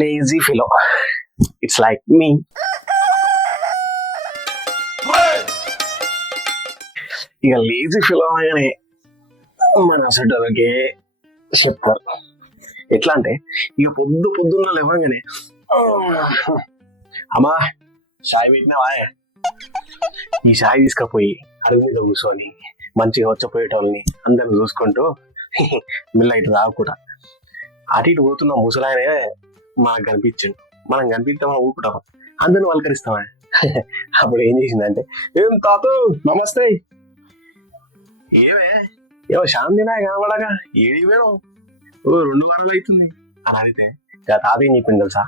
lazy fellow. It's like me. ఇక lazy feel అవగానే మన అసటోళ్ళకి చెప్తారు. ఎట్లా అంటే ఇక పొద్దున్న లేవగానే అమ్మా చాయ్ పెట్టినావా, ఈ చాయ్ తీసుకపోయి అడుగు మీద కూర్చొని మంచిగా వచ్చపోయేటోళ్ళని అందరిని చూసుకుంటూ మిల్ల ఇటు రాకుండా అటు ఇటు పోతున్న ముసలాయనే మనకు కనిపించండి. మనం కనిపిస్తామా ఊరుకుంటాం, అందరిని పలకరిస్తామా. అప్పుడు ఏం చేసిందంటే, ఏం తాత నమస్తే, ఏమో శాంతినా కనబడగా ఏడికి పోయావు, 2 వారాలు అవుతుంది అని అడిగితే తాత ఏం చెప్పింది తెలుసా,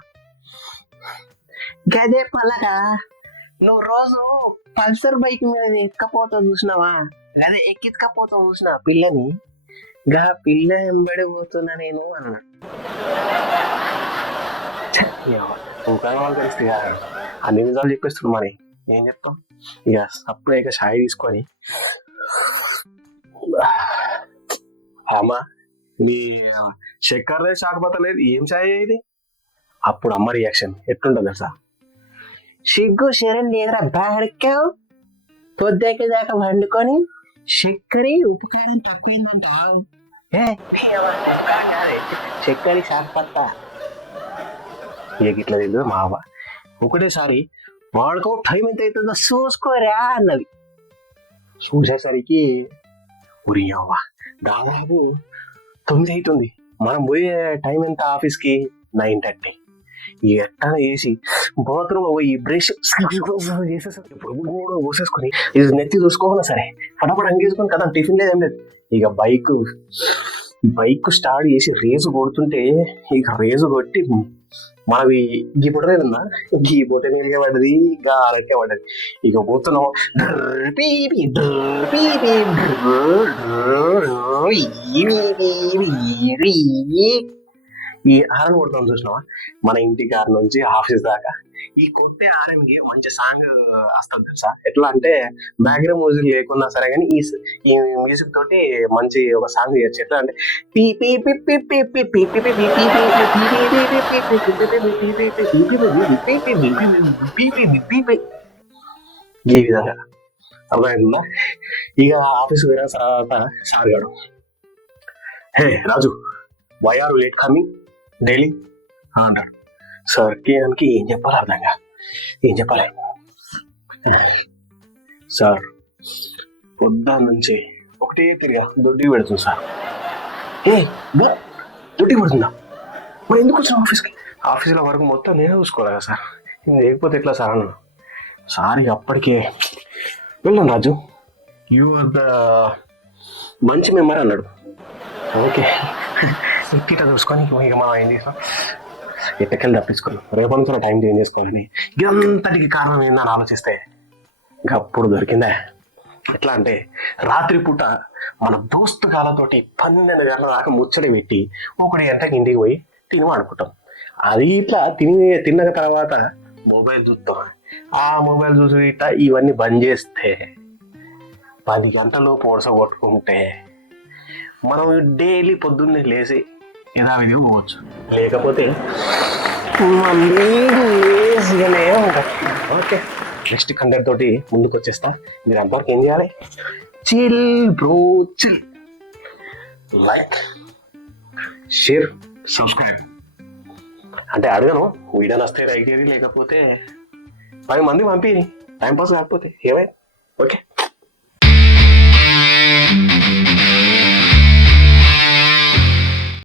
గదే పలగా నువ్వు రోజు పల్సర్ బైక్ మీద ఎక్కపోతావు చూసినావా, గదే ఎక్కించకపోతావు చూసినా పిల్లని, గా పిల్ల ఎంబడి పోతున్నా నేను అన్నా. కలిస్తే అన్ని నిజాలు చెప్పేస్తున్నాడు. మరి ఏం చెప్తాం, ఇక అప్పుడే ఇక షాయి తీసుకొని అమ్మా నీ చక్కెర షాకపోతలేదు, ఏం ఛాయ్ ఇది. అప్పుడు అమ్మ రియాక్షన్ ఎట్లుంటుంది తెలుసా, సిగ్గు శరణ్ లేదురా బాడెక్కావు, పొద్దుకి దాకా వండుకొని చక్కెర ఉప్పు కారం తక్కువైందంట, చక్కెర షాకపోతా. ఇక ఇట్లా తెలియదు మా అవ్వ ఒకటేసారి వాడుకో టైం ఎంత అవుతుందో చూసుకోరా అన్నది. చూసేసరికి ఉరి అవ్వ దాదాపు 9 అవుతుంది, మనం పోయే టైం ఎంత ఆఫీస్కి 9:30. ఎట్టా చేసి బాత్రూంలో పోయి బ్రష్ చేసేసరికి ఇప్పుడు కూడా పోసేసుకొని ఇది నెత్తి చూసుకోకుండా సరే ఫటాఫట్ అంగేసుకొని కదా టిఫిన్ లేదేం లేదు. ఇక బైక్ స్టార్ట్ చేసి రేసు కొడుతుంటే ఇక రేసు కొట్టి మనవి గీ పొట్టలేదన్నా గీ పొట్ట నీళ్ళగా పడ్డది, ఇంకా అరకే పడ్డది. ఇక పోతున్నాం ఈ హారన్ కొడతాం చూసినావా, మన ఇంటి కార్ నుంచి ఆఫీస్ దాకా. ఈ కొట్టే హారన్ కి మంచి సాంగ్ వస్తుంది తెలుసా, ఎట్లా అంటే బ్యాక్గ్రౌండ్ మ్యూజిక్ లేకున్నా సరే కానీ ఈ మ్యూజిక్ తోటి మంచి ఒక సాంగ్ చేయొచ్చు. ఎట్లా అంటే ఈ విధంగా అర్థమైందా. ఇక ఆఫీస్ పోయిన తర్వాత సార్ గారు, hey Raju why are late coming daily అంటాడు. సార్కి దానికి ఏం చెప్పాలి అర్థంగా, ఏం చెప్పాలి. సార్ పొద్దున్న నుంచి ఒకటే తిరిగా దొడ్డికి పెడుతుంది సార్. దొడ్డికి పెడుతుందా, మరి ఎందుకు వచ్చిన ఆఫీస్కి, ఆఫీసులో వరకు మొత్తం నేనే చూసుకోవాలి కదా సార్, లేకపోతే ఎట్లా సార్ అన్నాను. సార్ అప్పటికే వెళ్ళాను రాజు, యూ ఆర్ ద మంచి మెంబర్ అన్నాడు. ఓకే ఇట్ట చూసుకొని ఇక మనం ఏం చేసాం, ఎట్టకెళ్ళి తప్పించుకోవాలి, రేపటి నుంచి టైం చేంజ్ చేసుకోవాలని. ఇదంతటికి కారణం ఏందని ఆలోచిస్తే ఇక అప్పుడు దొరికిందే. ఎట్లా అంటే రాత్రి పూట మన దోస్తు కాలతోటి 12 గంటల దాకా ముచ్చట పెట్టి 1 గంటకి ఇంటికి పోయి తిని అనుకుంటాం. అది ఇట్లా తిన్న తర్వాత మొబైల్ చూస్తాం. ఆ మొబైల్ చూసి ఇట్ట ఇవన్నీ బంద్ చేస్తే 10 గంటలు పొడస కొట్టుకుంటే మనం డైలీ పొద్దున్నే లేచి యథావిధిగా పోవచ్చు, లేకపోతే లేజీగానే ఉంటాం. ఓకే నెక్స్ట్ కంటెంట్ తోటి ముందుకు వచ్చేస్తా. మీరు అంతవరకు ఏం చేయాలి, chill bro chill, like share subscribe. అంటే అడగను, వీడియో వస్తే లైక్ చేయాలి, లేకపోతే 10 మంది పంపి టైంపాస్ కాకపోతే ఏమై. ఓకే.